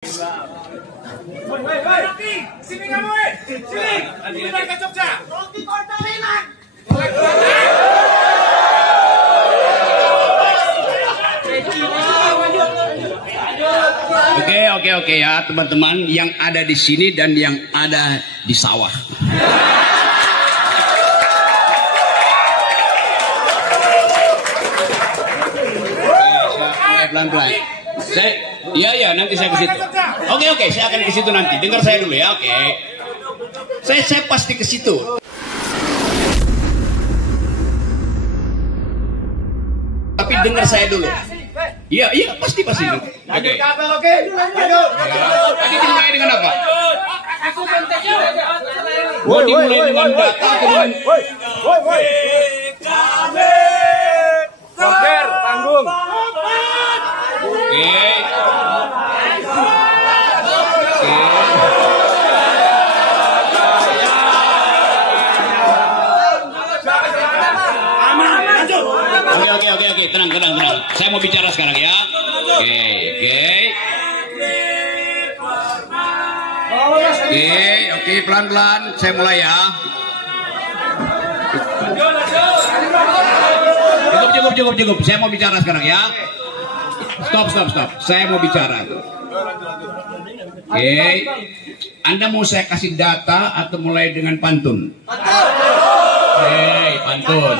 Sini kamu, sini. Ini mereka Jogja. Oke ya teman-teman yang ada di sini dan yang ada di sawah. Pelan-pelan. Iya nanti saya ke situ. Oke saya akan ke situ nanti. Dengar saya dulu ya. Oke. Saya pasti ke situ. Tapi dengar saya dulu. Iya pasti. Oke. Tadi dimulai dengan apa? Dimulai dengan data atau dengan panggung. Oke, tenang. Saya mau bicara sekarang ya. Oke, pelan-pelan. Saya mulai ya. Cukup. Saya mau bicara sekarang ya. Stop. Saya mau bicara. Oke. Anda mau saya kasih data atau mulai dengan pantun? Pantun.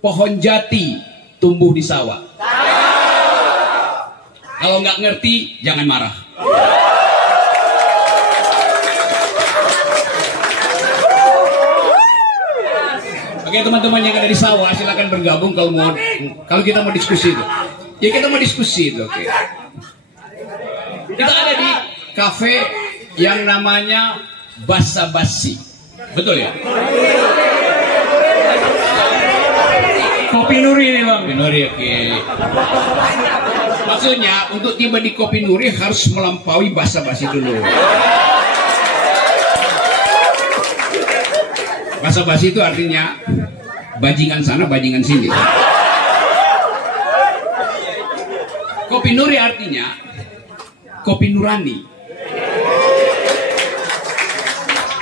Pohon jati tumbuh di sawah. Kalau nggak ngerti, jangan marah. Oke teman-teman yang ada di sawah silakan bergabung kalau kita mau diskusi itu. Ya kita mau diskusi itu. Oke. Kita ada di kafe yang namanya Basa-Basi. Betul ya? Kopi Nuri nih bang. Kopi Nuri, oke. Maksudnya untuk tiba di Kopi Nuri harus melampaui Basa-Basi dulu. Basa-Basi itu artinya bajingan sana, bajingan sini. Kopi Nuri artinya kopi nurani.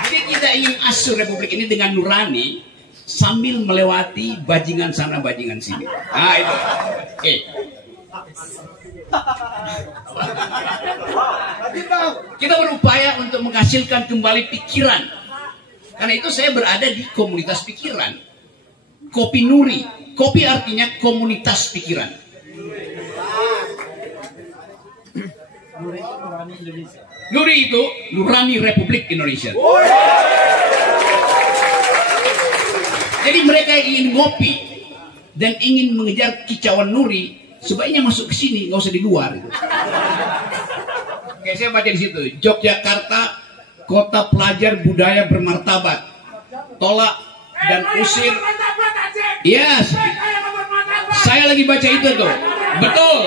Jadi kita ingin asuh Republik ini dengan nurani sambil melewati bajingan sana, bajingan sini. Nah itu. Oke. Kita berupaya untuk menghasilkan kembali pikiran. Karena itu saya berada di komunitas pikiran. Kopi Nuri. Kopi artinya komunitas pikiran. Nuri itu Nurani Republik Indonesia. Jadi mereka yang ingin ngopi dan ingin mengejar kicauan Nuri, sebaiknya masuk ke sini, nggak usah di luar. Oke, saya baca di situ. Yogyakarta, kota pelajar budaya bermartabat. Tolak dan usir. Yes. Saya lagi baca itu tuh. Betul.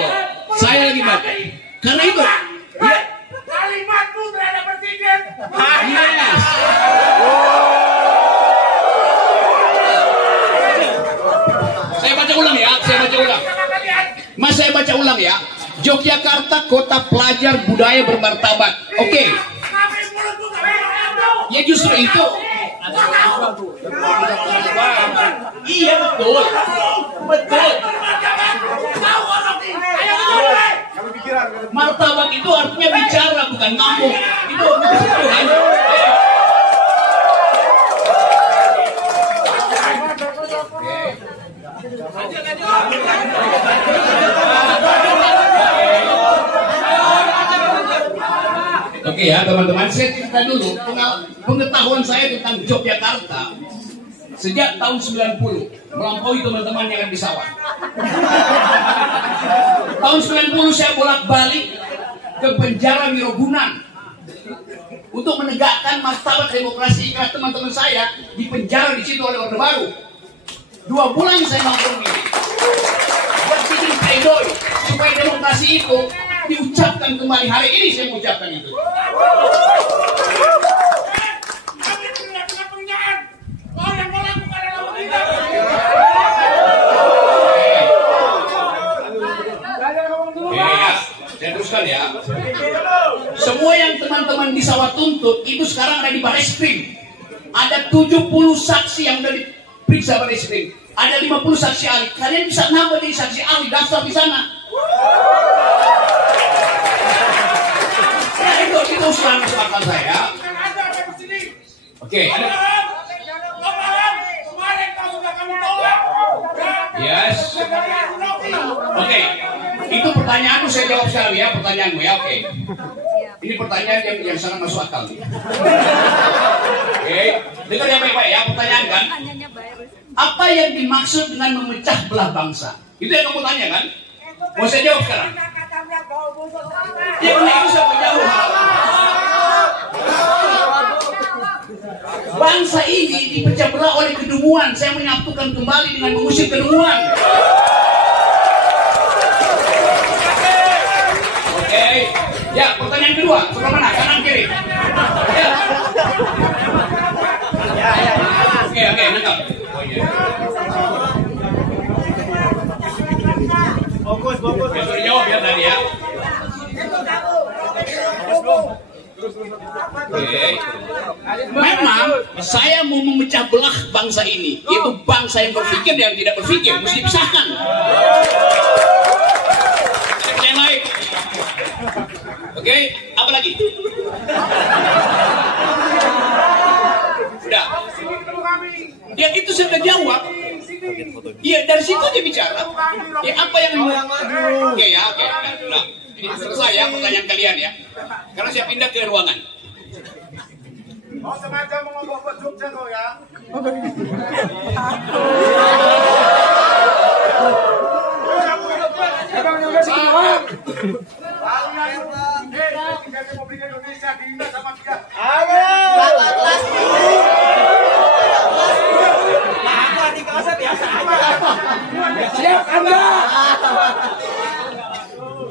Saya lagi baca. Karena itu. Ya. Kalimatmu terhadap presiden. Yes. Saya baca ulang ya. Mas saya baca ulang ya. Yogyakarta, kota pelajar budaya bermartabat. Oke. Ya justru itu. Iya betul. Martabat itu artinya bicara bukan ngomong. Itu kan. Oke ya teman-teman, saya cerita dulu pengetahuan saya tentang Yogyakarta sejak tahun 90 melampaui teman-teman yang ada di sawah. Tahun 90 saya bolak-balik ke penjara Wirogunan untuk menegakkan martabat demokrasi karena teman-teman saya di penjara di situ oleh Orde Baru. 2 bulan saya nongkrong ini buat bikin pledoi supaya demokrasi itu diucapkan kembali. Hari ini saya mengucapkan itu. teruskan ya. Semua yang teman-teman di sawah tuntut itu sekarang ada di Barreskrim. Ada 70 saksi yang udah diperiksa Barreskrim. Ada 50 saksi ahli. Kalian bisa nambah jadi saksi ahli, daftar di sana. Ya itu usulan kesempatan saya. Oke, ada. Yes. Oke. Itu pertanyaanmu saya jawab sekarang ya, pertanyaanmu ya, oke. Ini pertanyaan yang sangat masuk akal. Oke, dengar yang baik-baik ya, pertanyaan kan. Apa yang dimaksud dengan memecah belah bangsa? Itu yang kamu tanya kan? Mau saya jawab sekarang? Ya, itu saya jawab. Bangsa ini dipecah belah oleh kedunguan. Saya menyatukan kembali dengan mengusir kedunguan. Oke. Ya, pertanyaan kedua. Sebelah mana? Kanan kiri. Ya. Oke, nangkap. Fokus. Ya, sudah jawab ya tadi ya. Memang saya mau memecah belah bangsa ini, yaitu bangsa yang berpikir dan yang tidak berpikir, mesti dipisahkan. Yang lain, oke, apa lagi? Udah. Ya itu saya sudah jawab. Iya dari situ aja bicara. Ya apa yang oke ya, oke. Nah, ini selesai ya pertanyaan kalian ya. Karena saya pindah ke ruangan. Oh sengaja mau ngomong buat Jogja kau ya. Indonesia diingat sama dia. Siap Anda.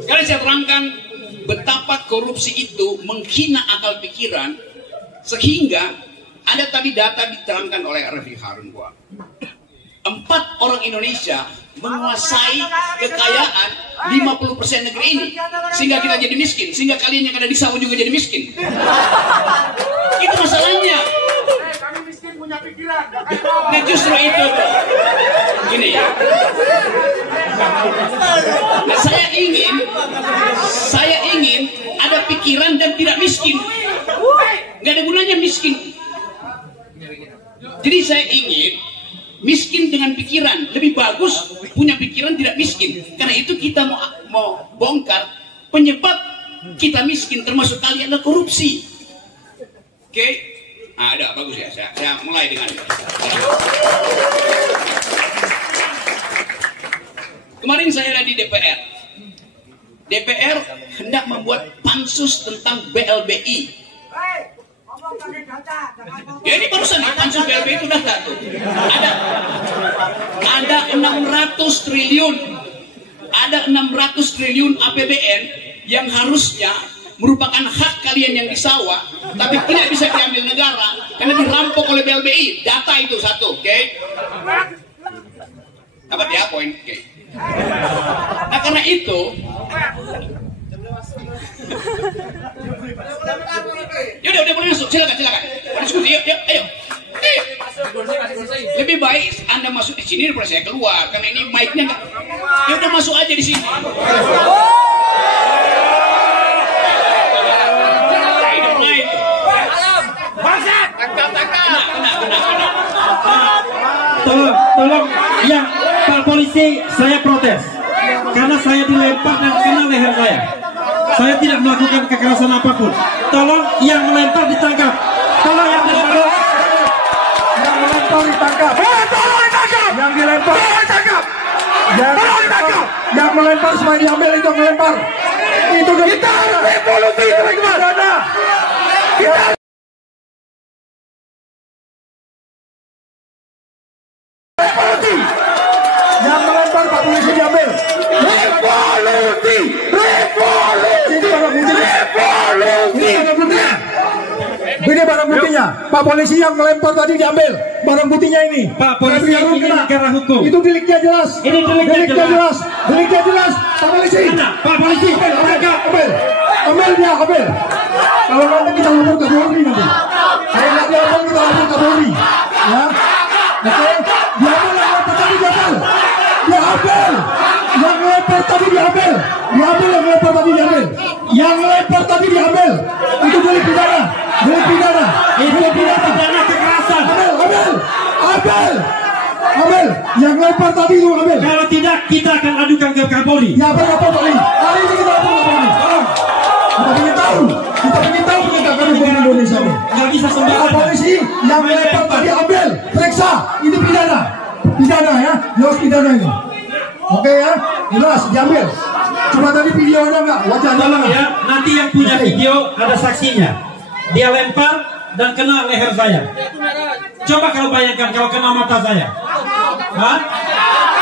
Sekarang saya terangkan betapa korupsi itu menghina akal pikiran, sehingga ada tadi data diterangkan oleh Refli Harun bahwa 4 orang Indonesia menguasai kekayaan 50% negeri ini, sehingga kita jadi miskin, sehingga kalian yang ada di sawah juga jadi miskin. Itu masalahnya. Kami miskin punya pikiran. Nah justru itu tuh. Gini ya. Nah, saya ingin ada pikiran dan tidak miskin. Gak ada gunanya miskin. Jadi saya ingin miskin dengan pikiran. Lebih bagus punya pikiran tidak miskin. Karena itu kita mau bongkar penyebab kita miskin, termasuk kalian adalah korupsi. Oke? Nah, ada bagus ya. Saya mulai dengan kemarin saya ada di DPR. DPR hendak membuat pansus tentang BLBI. Ya ini barusan nih, pansus BLBI itu udah tuh. Ada 600 triliun. Ada 600 triliun APBN yang harusnya merupakan hak kalian yang di sawah, tapi tidak bisa diambil negara karena dirampok oleh BLBI. Data itu satu, oke? Dapat ya poin, oke? Nah karena itu, yaudah boleh masuk, silakan. Diskusi, yuk, ayo. Lebih baik Anda masuk di sini daripada saya keluar, karena ini mic-nya nggak. Yaudah masuk aja di sini. Tolong, ya Pak Polisi, saya protes karena saya dilempar dan kena leher saya. Saya tidak melakukan kekerasan apapun. Tolong yang melempar ditangkap. Tolong yang melempar ditangkap. Tolong ditangkap. Yang dilempar ditangkap. Yang melempar supaya diambil itu melempar. Itu kita harus revolusi teman-teman. Kita revolusi. Yang melempar Pak Polisi diambil. Revolusi. Ini barang buktinya. Ini barang buktinya. mana? Pak polisi yang melempar tadi diambil barang buktinya ini. Pak polisi, ini negara hukum. Itu deliknya jelas. Ini deliknya jelas. Deliknya jelas. Pak polisi. Pak polisi. Ambil dia, ambil. Kalau nanti kita lapor ke Polri nanti. Kalau nggak diambil kita lapor ke Polri. Ya, oke. Diambil yang lempar tadi diambil. Diambil. Yang lempar tadi diambil. Diambil yang lempar tadi diambil. Yang lempar tadi diambil. Itu delik pidana. Delik pidana. Delik pidana kekerasan. Ambil. Ambil. Yang lempar tadi itu ambil. Kalau tidak, kita akan adukan ke Kapolri. Ya, apa Polri? Hari ini kita lapor ke Polri. Tolong. Kita ingin tahu penegakan hukum Indonesia ini. Nggak bisa sembarangan. Polisi yang melempar tadi ambil, periksa. Ini pidana ya. Harus pidana ini. Oke ya, jelas diambil. Cuma tadi videonya nggak, wajahnya Tolong nggak. ya, nanti yang punya video ada saksinya. Dia lempar dan kena leher saya. Coba kalau bayangkan kalau kena mata saya. Hah?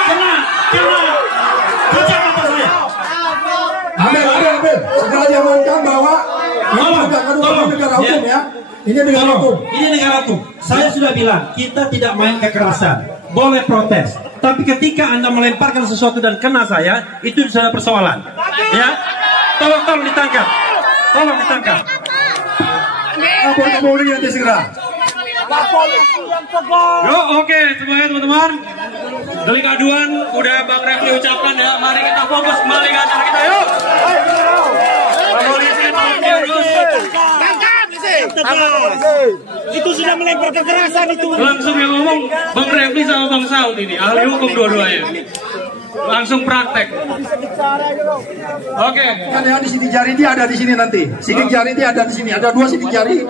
Kena mata saya. Ambil. Segera diamankan bahwa Tolong, negara hukum ya. Ini negara hukum. Ini negara hukum. Saya sudah bilang, kita tidak main kekerasan. Boleh protes. Tapi ketika Anda melemparkan sesuatu dan kena saya, itu sudah persoalan. Ya, tolong ditangkap. Tolong ditangkap. Lapor ke Polri nanti segera. Yo, oke, semuanya teman-teman. Delik aduan udah Bang Refli ucapkan ya. Mari kita fokus kembali ke acara kita, yuk. Polisi terus. Itu sudah melempar kekerasan itu. Langsung yang ngomong Bang Refli sama Bang Saud ini, ahli hukum dua-duanya. Langsung praktek. Oke. Kan ya di sidik jari dia ada di sini nanti. Sidik jari dia ada di sini. Ada 2 sidik jari.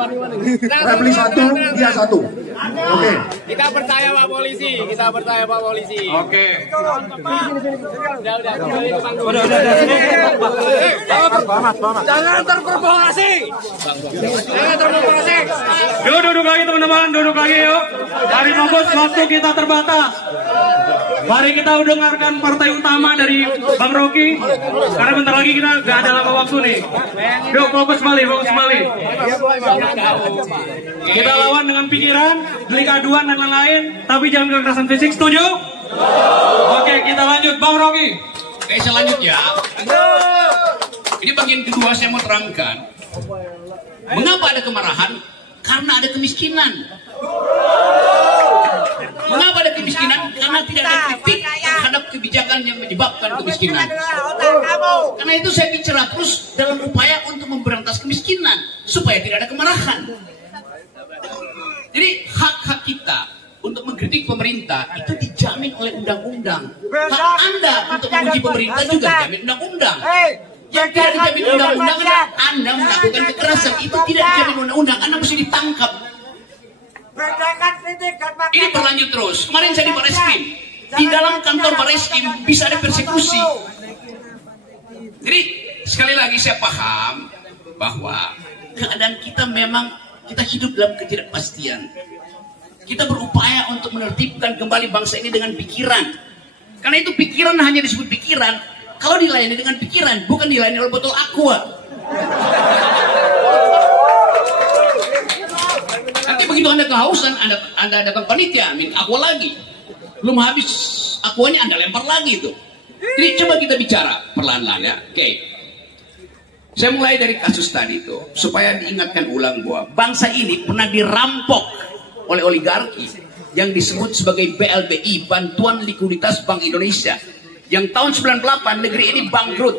Refli 1, dia 1. Oke. Kita percaya Pak Polisi. Oke. Jangan terprovokasi. Yuk duduk lagi teman-teman, duduk lagi yuk. Hari Nobos waktu kita terbatas. Mari kita dengarkan partai utama dari Bang Rocky. Karena bentar lagi kita gak ada lama waktu nih. Yuk fokus kembali. Kita lawan dengan pikiran, delik aduan dan lain-lain. Tapi jangan kekerasan fisik, setuju? Oke, kita lanjut Bang Rocky. Oke, saya lanjut ya. Ini bagian kedua saya mau terangkan. Mengapa ada kemarahan? Karena ada kemiskinan. Mengapa ada kemiskinan? Karena tidak ada kritik terhadap kebijakan yang menyebabkan kemiskinan. Karena itu saya bicara terus dalam upaya untuk memberantas kemiskinan supaya tidak ada kemarahan. Jadi hak-hak kita untuk mengkritik pemerintah itu dijamin oleh undang-undang. Hak Anda untuk memuji pemerintah juga dijamin undang-undang. Yang tidak dijamin undang-undang adalah Anda melakukan kekerasan. Itu tidak dijamin undang-undang. Anda mesti ditangkap. Ini berlanjut terus. Kemarin saya di Bareskrim. Di dalam kantor Bareskrim bisa ada persekusi. Jadi sekali lagi saya paham bahwa keadaan kita memang kita hidup dalam ketidakpastian. Kita berupaya untuk menertibkan kembali bangsa ini dengan pikiran. Karena itu pikiran hanya disebut pikiran kalau dilayani dengan pikiran, bukan dilayani oleh botol aqua. Nanti begitu Anda kehausan, Anda datang panitia, minta aqua lagi. Belum habis aquanya Anda lempar lagi itu. Jadi coba kita bicara perlahan-lahan ya. Oke. Saya mulai dari kasus tadi itu supaya diingatkan ulang bahwa bangsa ini pernah dirampok oleh oligarki yang disebut sebagai BLBI, Bantuan Likuiditas Bank Indonesia, yang tahun 98 negeri ini bangkrut.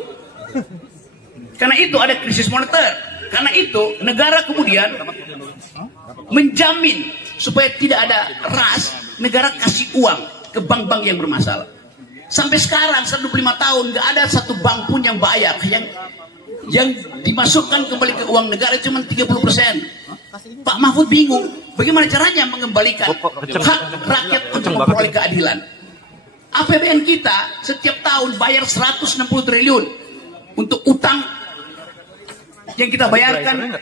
Karena itu ada krisis moneter. Karena itu negara kemudian menjamin supaya tidak ada ras, negara kasih uang ke bank-bank yang bermasalah. Sampai sekarang 125 tahun nggak ada satu bank pun yang bayar, yang dimasukkan kembali ke uang negara cuma 30%. Pak Mahfud bingung bagaimana caranya mengembalikan hak rakyat untuk memperoleh keadilan. APBN kita setiap tahun bayar 160 triliun untuk utang yang kita bayarkan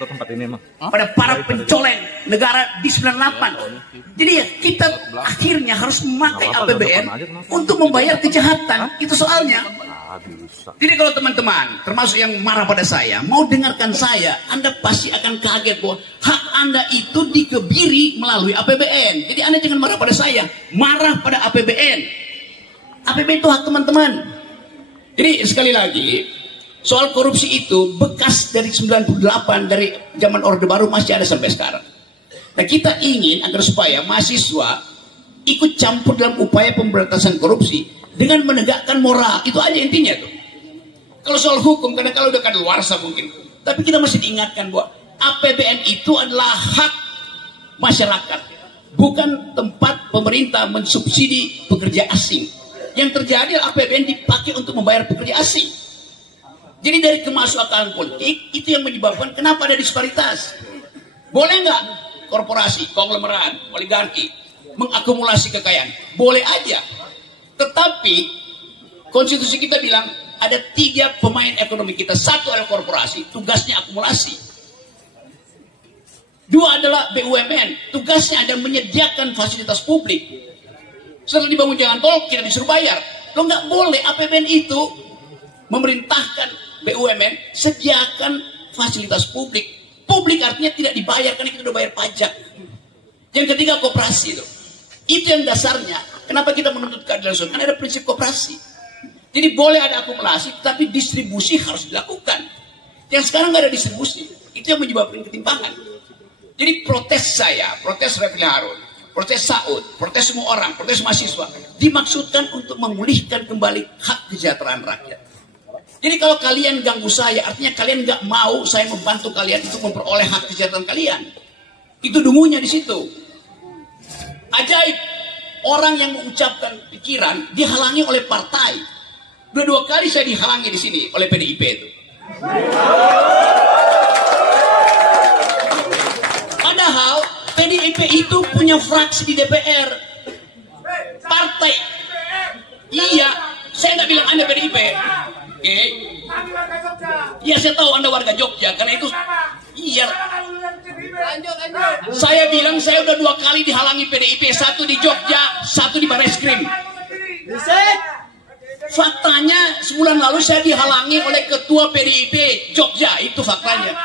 pada para pencoleng negara di 98. Jadi ya kita akhirnya harus memakai APBN untuk membayar kejahatan. Itu soalnya. Jadi kalau teman-teman, termasuk yang marah pada saya, mau dengarkan saya, Anda pasti akan kaget bahwa hak Anda itu dikebiri melalui APBN. Jadi Anda jangan marah pada saya, marah pada APBN. APBN itu hak teman-teman. Jadi sekali lagi, soal korupsi itu bekas dari 98, dari zaman Orde Baru masih ada sampai sekarang. Nah, kita ingin agar supaya mahasiswa ikut campur dalam upaya pemberantasan korupsi dengan menegakkan moral. Itu aja intinya tuh. Kalau soal hukum, karena kalau udah kadaluarsa mungkin. Tapi kita masih diingatkan bahwa APBN itu adalah hak masyarakat, bukan tempat pemerintah mensubsidi pekerja asing. Yang terjadi adalah APBN dipakai untuk membayar pekerja asing. Jadi dari kemasyarakatan politik itu yang menyebabkan kenapa ada disparitas. Boleh nggak korporasi, konglomerat, oligarki mengakumulasi kekayaan? Boleh aja. Tetapi konstitusi kita bilang ada 3 pemain ekonomi kita. 1 adalah korporasi, tugasnya akumulasi. 2 adalah BUMN, tugasnya ada menyediakan fasilitas publik. Setelah dibangun jalan tol, kita disuruh bayar. Lo nggak boleh APBN itu memerintahkan BUMN sediakan fasilitas publik. Publik artinya tidak dibayar karena kita udah bayar pajak. Yang ketiga koperasi itu. Itu yang dasarnya. Kenapa kita menuntut keadilan sosial? Karena ada prinsip koperasi. Jadi boleh ada akumulasi, tapi distribusi harus dilakukan. Yang sekarang nggak ada distribusi. Itu yang menyebabkan ketimpangan. Jadi protes saya, protes Refli Harun, protes Saud, protes semua orang, protes mahasiswa, dimaksudkan untuk memulihkan kembali hak kesejahteraan rakyat. Jadi kalau kalian ganggu saya, artinya kalian nggak mau saya membantu kalian untuk memperoleh hak kesejahteraan kalian. Itu dungunya di situ. Ajaib, orang yang mengucapkan pikiran dihalangi oleh partai. 2 kali saya dihalangi di sini oleh PDIP itu. Padahal PDIP itu punya fraksi di DPR, partai. Iya, saya nggak bilang Anda PDIP. Oke. Iya, saya tahu Anda warga Jogja, karena itu. Iya. Saya bilang saya udah 2 kali dihalangi PDIP, 1 di Jogja, 1 di Bareskrim. Faktanya sebulan lalu saya dihalangi oleh ketua PDIP Jogja, itu faktanya.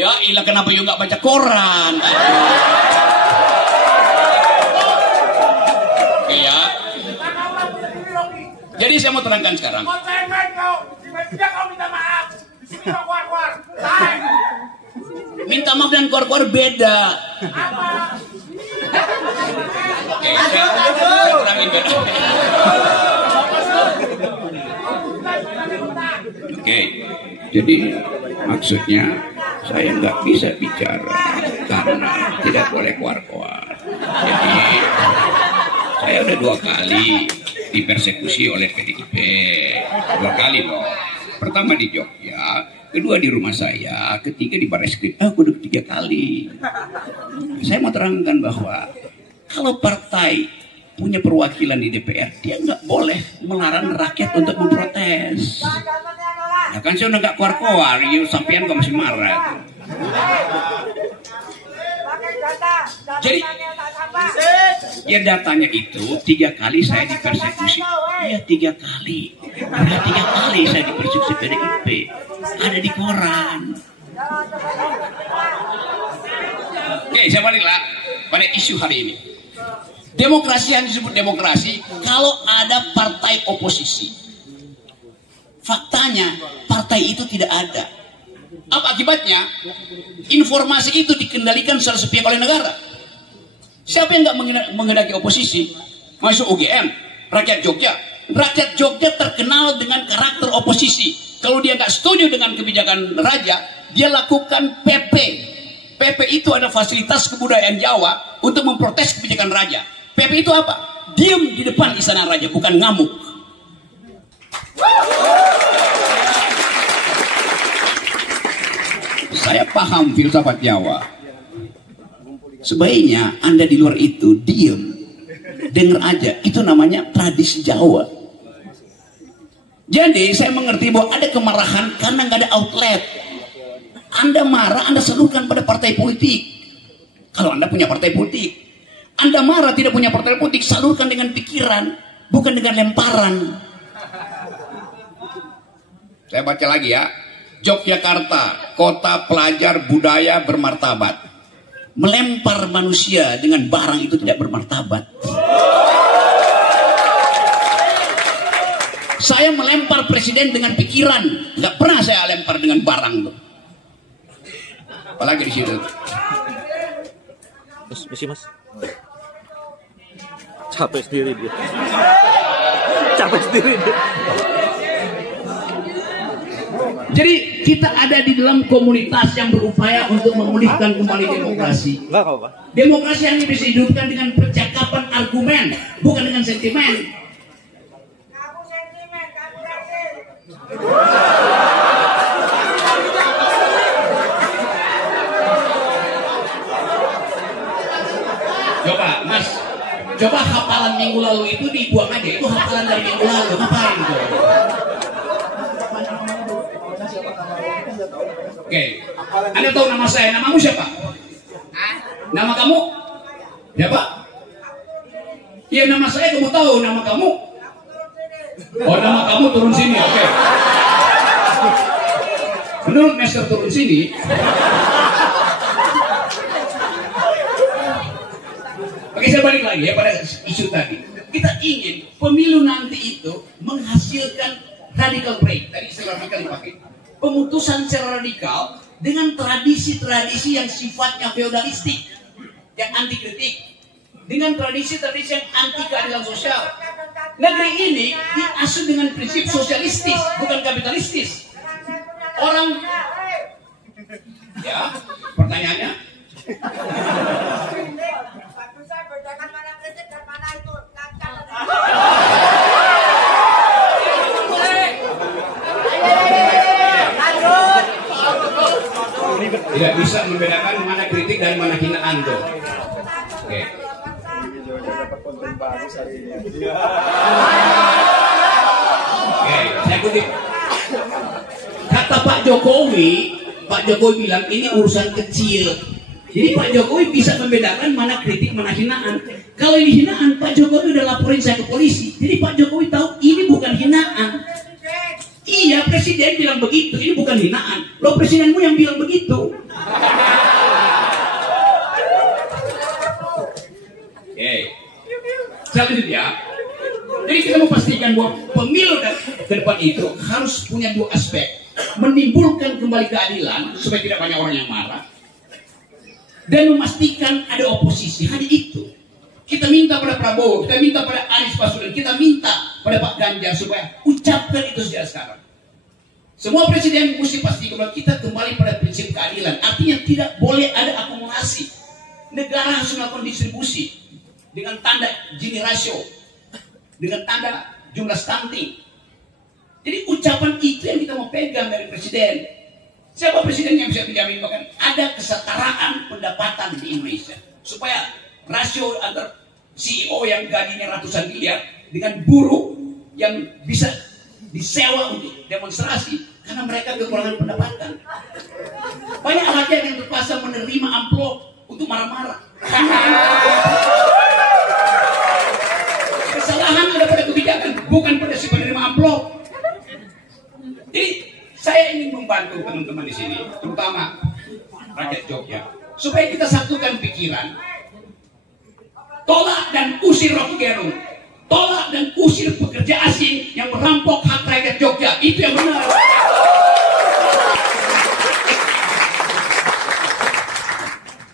Ya ilah, kenapa you nggak baca koran? Iya. Jadi saya mau terangkan sekarang. Minta maaf dan keluar-keluar beda. Oke, saya terangin beda. Oke, jadi maksudnya saya nggak bisa bicara karena tidak boleh keluar-keluar. Jadi saya udah 2 kali dipersekusi oleh PDIP, 2 kali loh. Pertama di Jogja, kedua di rumah saya, ketiga di Bareskrim. Aku udah 3 kali. Saya mau terangkan bahwa kalau partai punya perwakilan di DPR, dia nggak boleh melarang rakyat untuk memprotes. Nah kan saya udah nggak keluar-keluar, sampean kok masih marah. Jadi ya datanya itu 3 kali saya dipersekusi. Iya 3 kali. Udah 3 kali saya dipersekusi PDIP. Ada di koran. Oke, saya baliklah pada isu hari ini. Demokrasi yang disebut demokrasi kalau ada partai oposisi. Faktanya partai itu tidak ada. Apa akibatnya? Informasi itu dikendalikan secara sepihak oleh negara. Siapa yang nggak menghendaki oposisi? Masuk UGM, rakyat Jogja. Rakyat Jogja terkenal dengan karakter oposisi. Kalau dia nggak setuju dengan kebijakan raja, dia lakukan PP. PP itu ada fasilitas kebudayaan Jawa untuk memprotes kebijakan raja. PP itu apa? Diam di depan istana raja, bukan ngamuk. Saya paham filsafat Jawa. Sebaiknya Anda di luar itu diam, dengar aja. Itu namanya tradisi Jawa. Jadi saya mengerti bahwa ada kemarahan karena nggak ada outlet. Anda marah, Anda salurkan pada partai politik. Kalau Anda punya partai politik, Anda marah tidak punya partai politik, salurkan dengan pikiran, bukan dengan lemparan. Saya baca lagi ya. Yogyakarta, kota pelajar budaya bermartabat. Melempar manusia dengan barang itu tidak bermartabat. Saya melempar presiden dengan pikiran, nggak pernah saya lempar dengan barang tuh. Apalagi di situ. Mas. Capek sendiri dia. Capek sendiri dia. Jadi kita ada di dalam komunitas yang berupaya untuk memulihkan kembali demokrasi. Enggak apa-apa. Demokrasi hanya bisa dihidupkan dengan percakapan argumen, bukan dengan sentimen. Coba Mas, coba hafalan minggu lalu itu dibuang aja. Itu hafalan dari minggu lalu, ngapain itu? Oke, Anda tahu nama saya, namamu siapa? Nama kamu? Siapa? Iya, nama saya kamu tahu, nama kamu? Oh, nama kamu turun sini, oke. Menurut Master turun sini. Oke, saya balik lagi ya pada isu tadi. Kita ingin pemilu nanti itu menghasilkan radical break. Tadi istilah radikal dipakai. Pemutusan secara radikal dengan tradisi-tradisi yang sifatnya feodalistik, yang anti kritik, dengan tradisi-tradisi yang anti keadilan sosial. Negeri ini diasuh dengan prinsip sosialistis, bukan kapitalistis. Orang, ya, pertanyaannya, tidak bisa membedakan mana kritik dan mana hinaan tuh. Oke. Oke, saya kutip. Kata Pak Jokowi bilang ini urusan kecil. Jadi Pak Jokowi bisa membedakan mana kritik, mana hinaan. Kalau ini hinaan, Pak Jokowi udah laporin saya ke polisi. Jadi Pak Jokowi tahu ini bukan hinaan. Iya, presiden bilang begitu, ini bukan hinaan. Loh, presidenmu yang bilang begitu. Oke. Selanjutnya, jadi kita mau pastikan bahwa pemilu ke depan itu harus punya dua aspek. Menimbulkan kembali keadilan, supaya tidak banyak orang yang marah. Dan memastikan ada oposisi, hanya itu. Kita minta pada Prabowo, kita minta pada Anies Baswedan, kita minta pada Pak Ganjar supaya ucapkan itu sejak sekarang. Semua presiden mesti pastikan bahwa kita kembali pada prinsip keadilan. Artinya tidak boleh ada akumulasi. Negara harus melakukan distribusi dengan tanda Gini ratio, dengan tanda jumlah stunting. Jadi ucapan itu yang kita mau pegang dari presiden. Siapa presiden yang bisa menjamin bahkan ada kesetaraan pendapatan di Indonesia, supaya rasio antar CEO yang gajinya ratusan miliar dengan buruh yang bisa disewa untuk demonstrasi karena mereka kekurangan pendapatan. Banyak rakyat yang terpaksa menerima amplop untuk marah-marah. Kesalahan ada pada kebijakan, bukan pada si penerima amplop. Jadi saya ingin membantu teman-teman di sini, terutama rakyat Jogja, supaya kita satukan pikiran. Tolak dan usir Rocky Gerung. Tolak dan usir pekerja asing yang merampok hak rakyat Jogja. Itu yang benar.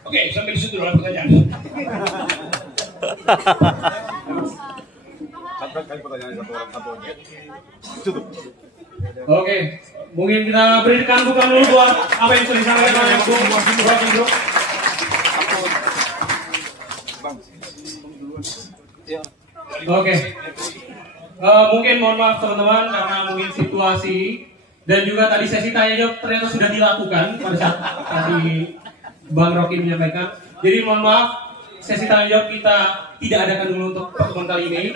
Oke, sampai di situ dulu pertanyaan. Oke, mungkin kita berikan bukan dulu buat apa yang sudah disampaikan oleh Bung. Oke, mungkin mohon maaf teman-teman karena mungkin situasi dan juga tadi sesi tanya jawab ternyata sudah dilakukan pada saat tadi Bang Rocky menyampaikan. Jadi mohon maaf sesi tanya jawab kita tidak adakan dulu untuk pertemuan kali ini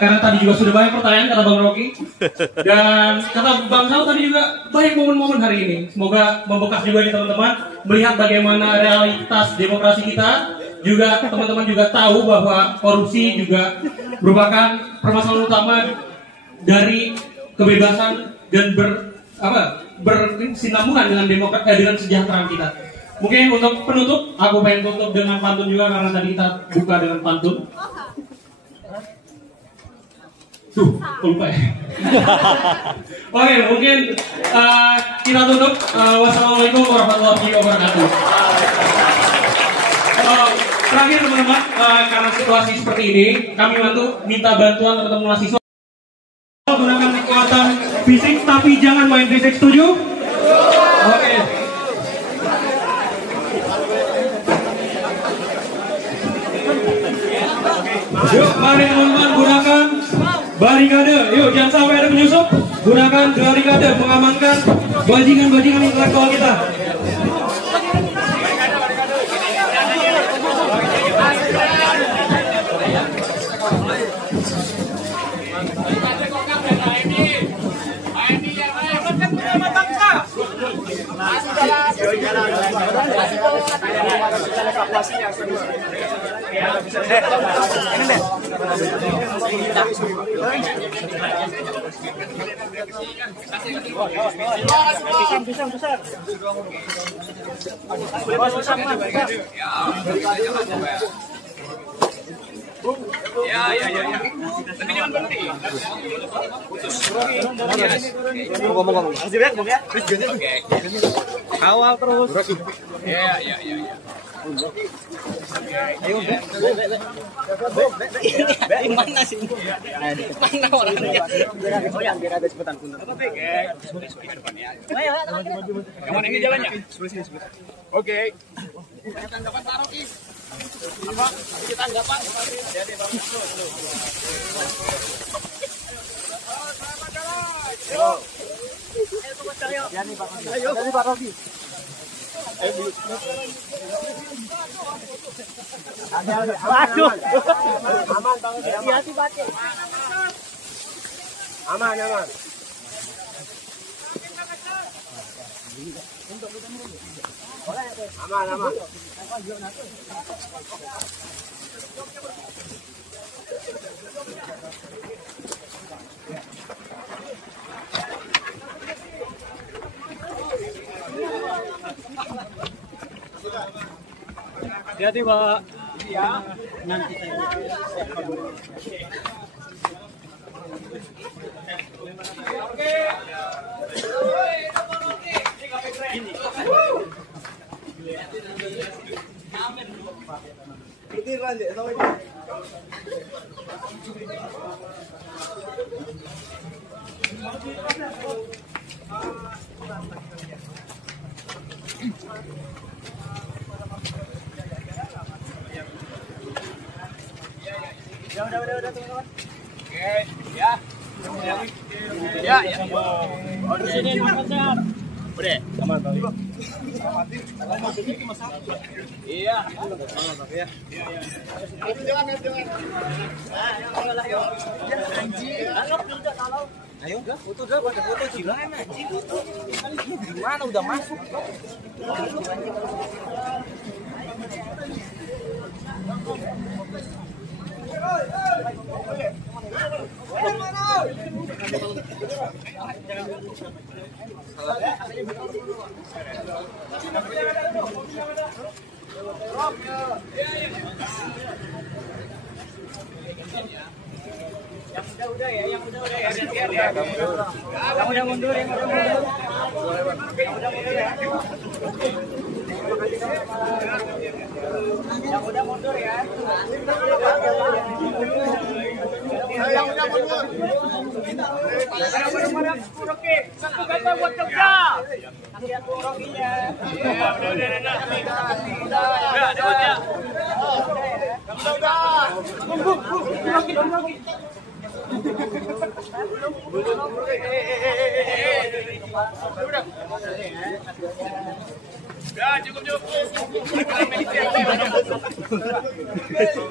karena tadi juga sudah banyak pertanyaan kata Bang Rocky dan kata Bang Sal tadi juga banyak momen-momen hari ini. Semoga membekas juga di teman-teman melihat bagaimana realitas demokrasi kita. Juga teman-teman juga tahu bahwa korupsi juga merupakan permasalahan utama dari kebebasan dan bersinambungan dengan dengan kesejahteraan kita. Mungkin untuk penutup, aku pengen tutup dengan pantun juga karena tadi kita buka dengan pantun. Lupa ya. Oke, mungkin kita tutup. Wassalamualaikum warahmatullahi wabarakatuh. Terakhir teman-teman, karena situasi seperti ini, kami minta bantuan teman-teman mahasiswa gunakan kekuatan fisik, tapi jangan main fisik. Setuju? Oke. Yuk, mari teman-teman gunakan barikade. Yuk, jangan sampai ada penyusup. Gunakan barikade mengamankan bajingan-bajingan intelektual kita. Tapi jangan berhenti. Ngomong-ngomong. Masih banyak, Bang ya. Kawal terus. Iya. Ayo, mana sih? Mana orangnya? Biar ada cepetan punten. Kamu ini jalannya. Oke. Tanggapan Pak Rocky. Apa? Tanggapan. Ayo, Pak Rocky. Waduh. Aman, Bang. Hati-hati, Pak. Aman. Aman. Hati-hati, Pak. Iya. Nanti udah teman-teman. Oke, ya. Ya. Di sini siap. Udah. Aman, Bang. Iya. Ayo, foto dah, pada foto silakan anjing. Gimana udah masuk? Yang udah ya. Kamu udah mundur, yang udah mundur. Yang udah mundur ya. Yang udah mundur. Rocky, satu kata buat kerja. Lihat Rocky-nya. Udah. Ya, cukup.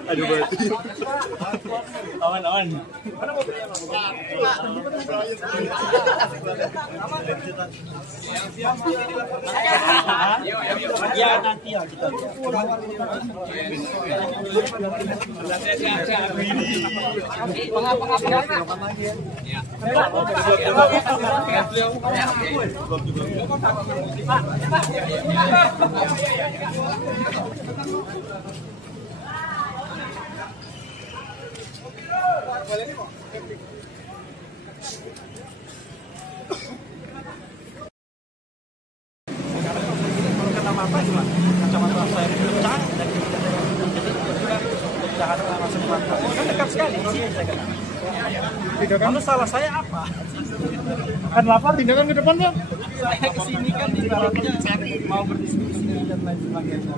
Aduh, Ya nanti ya kita. Kacamata cuma kacamata saya pecah dan pecahan masuk mata. Kan dekat sekali di sini saya kena. Lalu salah saya apa? Akan lapor tindakan ke depan, Bang. Saya kesini kan ibaratnya mau berdiskusi dan lain sebagainya.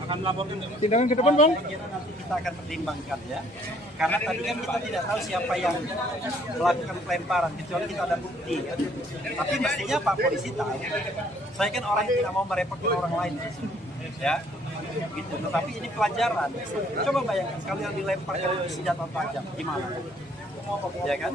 Akan melaporkan Tindakan ke depan, Bang. kira nanti kita akan pertimbangkan ya. Karena tadi kan kita tidak tahu siapa yang melakukan pelemparan kecuali kita ada bukti ya. Tapi mestinya Pak Polisi tahu. Saya kan orang yang tidak mau merepotkan orang lain ya. Gitu. Tetapi ini pelajaran. Coba bayangkan kalau yang dilempar dengan senjata tajam gimana? Ya kan?